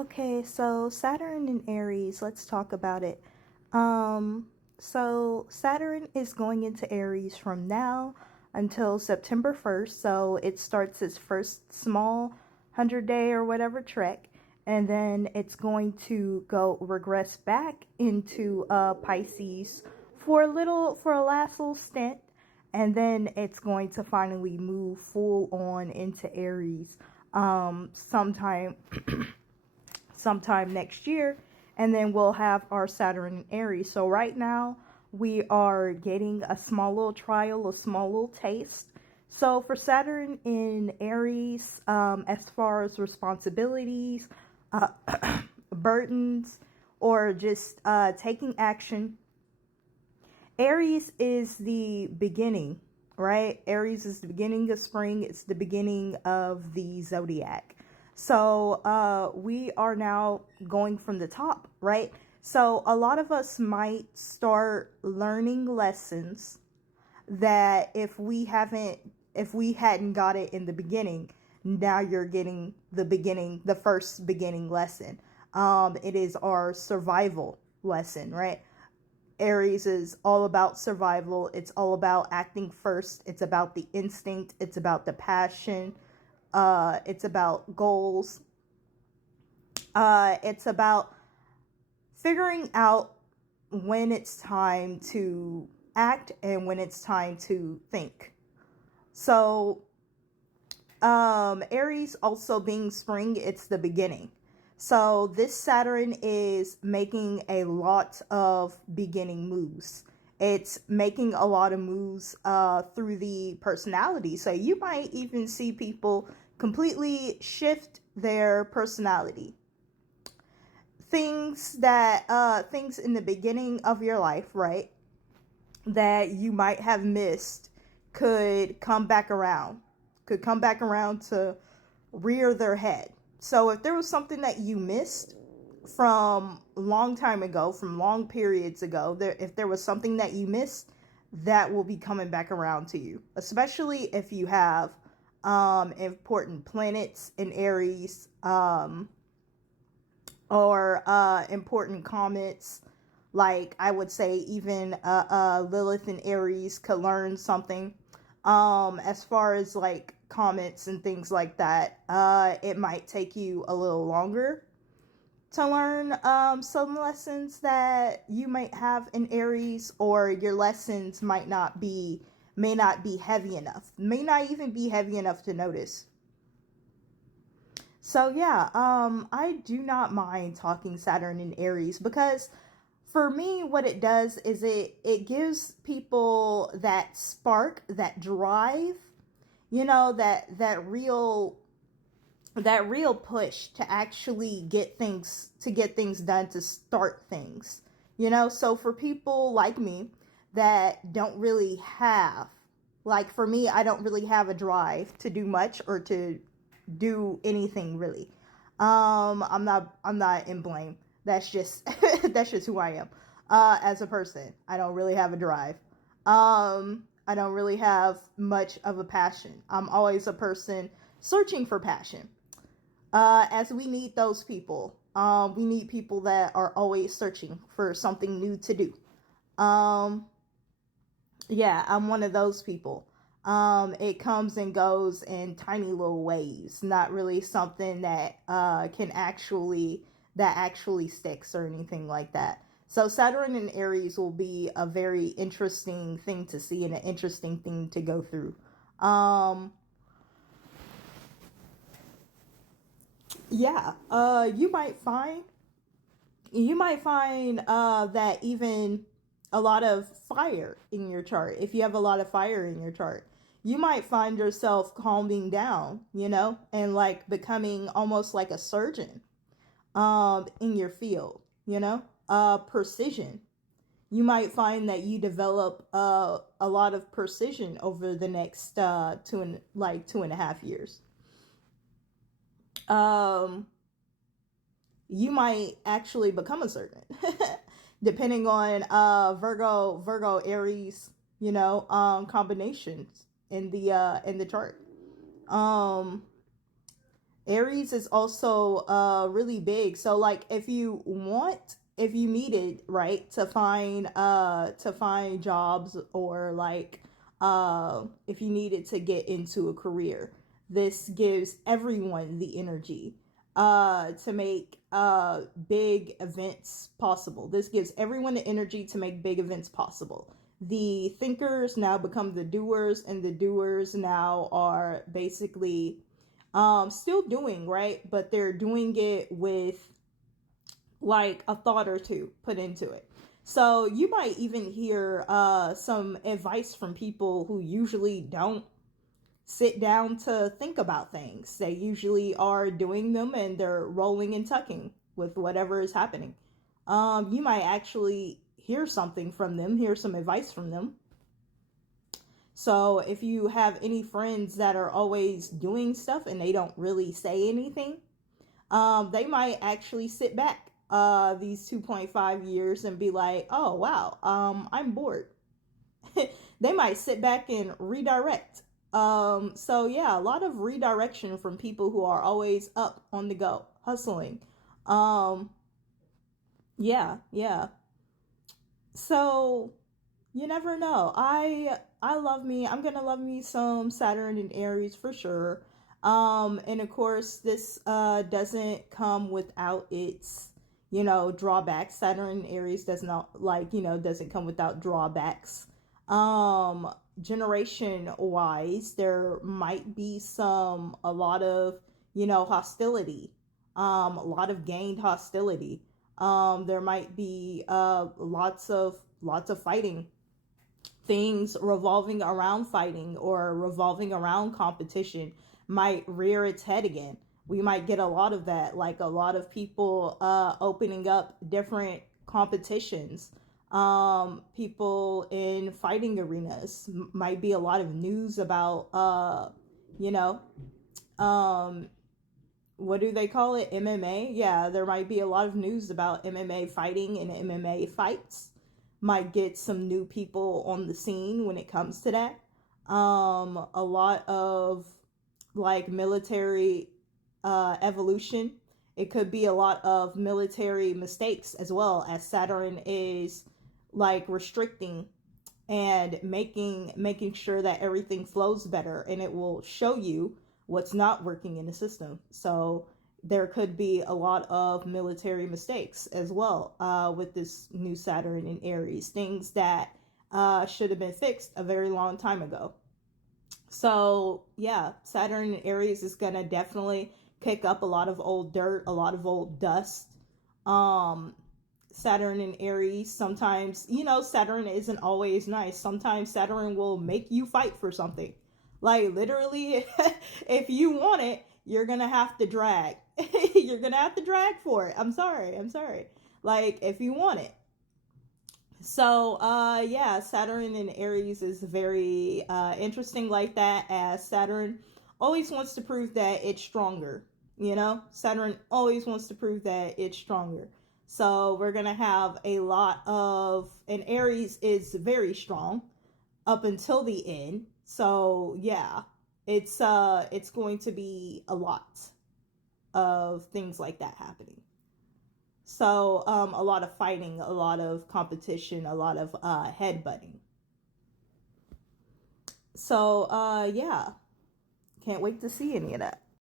Okay, so Saturn and Aries, let's talk about it. So Saturn is going into Aries from now until September 1st. So it starts its first small 100-day or whatever trek, and then it's going to go regress back into Pisces for a last little stint, and then it's going to finally move full on into Aries sometime next year, and then we'll have our Saturn in Aries. So right now we are getting a small little trial, a small little taste. So for Saturn in Aries, as far as responsibilities, uh, burdens, or just taking action, Aries is the beginning, right? Aries is the beginning of spring. It's the beginning of the zodiac. So we are now going from the top, right? So a lot of us might start learning lessons that if we hadn't got it in the beginning, now you're getting the first beginning lesson. It is our survival lesson, right? Aries is all about survival. It's all about acting first. It's about the instinct. It's about the passion. It's about goals. It's about figuring out when it's time to act and when it's time to think. So, Aries also being spring, it's the beginning. So this Saturn is making a lot of beginning moves. It's making a lot of moves through the personality. So you might even see people completely shift their personality. Things in the beginning of your life, right, that you might have missed could come back around, to rear their head. So if there was something that you missed from long time ago, from long periods ago, if there was something that you missed, that will be coming back around to you, especially if you have important planets in Aries, or important comets. Like I would say even Lilith in Aries could learn something. As far as like comets and things like that, it might take you a little longer to learn some lessons that you might have in Aries, or your lessons may not be heavy enough, may not even be heavy enough to notice. So yeah, I do not mind talking Saturn in Aries, because for me what it does is it gives people that spark, that drive, that real push to actually get things done, to start things. So for people like me that don't really have, like for me, I don't really have a drive to do much or to do anything really. I'm not in blame. That's just that's just who I am. As a person, I don't really have a drive. I don't really have much of a passion. I'm always a person searching for passion. As we need those people. We need people that are always searching for something new to do. Um, yeah, I'm one of those people. It comes and goes in tiny little waves, not really something that actually sticks or anything like that. So Saturn and Aries will be a very interesting thing to see and an interesting thing to go through. Um, yeah, you might find that even a lot of fire in your chart. If you have a lot of fire in your chart, you might find yourself calming down, and like becoming almost like a surgeon in your field, precision. You might find that you develop a lot of precision over the next 2.5 years. Um, you might actually become a surgeon, depending on Virgo Aries, combinations in the chart. Um, Aries is also really big. So like if you needed, right, to find jobs, or like if you needed to get into a career, this gives everyone the energy to make big events possible. This gives everyone the energy to make big events possible. The thinkers now become the doers, and the doers now are basically still doing, right, but they're doing it with like a thought or two put into it. So you might even hear some advice from people who usually don't sit down to think about things. They usually are doing them, and they're rolling and tucking with whatever is happening. You might actually hear something from them, hear some advice from them. So if you have any friends that are always doing stuff and they don't really say anything, they might actually sit back these 2.5 years and be like, oh, wow, I'm bored. They might sit back and redirect. So yeah, a lot of redirection from people who are always up on the go, hustling. Um, yeah. So you never know. I love me. I'm gonna love me some Saturn and Aries for sure. And of course, this doesn't come without its, drawbacks. Saturn and Aries does not, like, doesn't come without drawbacks. Generation wise, there might be a lot of, hostility, a lot of gained hostility. There might be lots of fighting, things revolving around fighting or revolving around competition might rear its head again. We might get a lot of that, like a lot of people opening up different competitions. People in fighting arenas, might be a lot of news about you know um what do they call it, MMA. Yeah, there might be a lot of news about MMA fighting and MMA fights. Might get some new people on the scene when it comes to that. A lot of like military evolution. It could be a lot of military mistakes as well, as Saturn is like restricting and making sure that everything flows better, and it will show you what's not working in the system. So there could be a lot of military mistakes as well with this new Saturn in Aries, things that should have been fixed a very long time ago. So yeah, Saturn in Aries is gonna definitely kick up a lot of old dirt, a lot of old dust. um Saturn in Aries, sometimes, Saturn isn't always nice. Sometimes Saturn will make you fight for something. Like literally, if you want it, you're gonna have to drag. You're gonna have to drag for it. I'm sorry. Like if you want it. So yeah, Saturn in Aries is very interesting like that, as Saturn always wants to prove that it's stronger. Saturn always wants to prove that it's stronger. So we're gonna have a lot of, and Aries is very strong up until the end. So yeah, it's going to be a lot of things like that happening. So a lot of fighting, a lot of competition, a lot of headbutting. So yeah, can't wait to see any of that.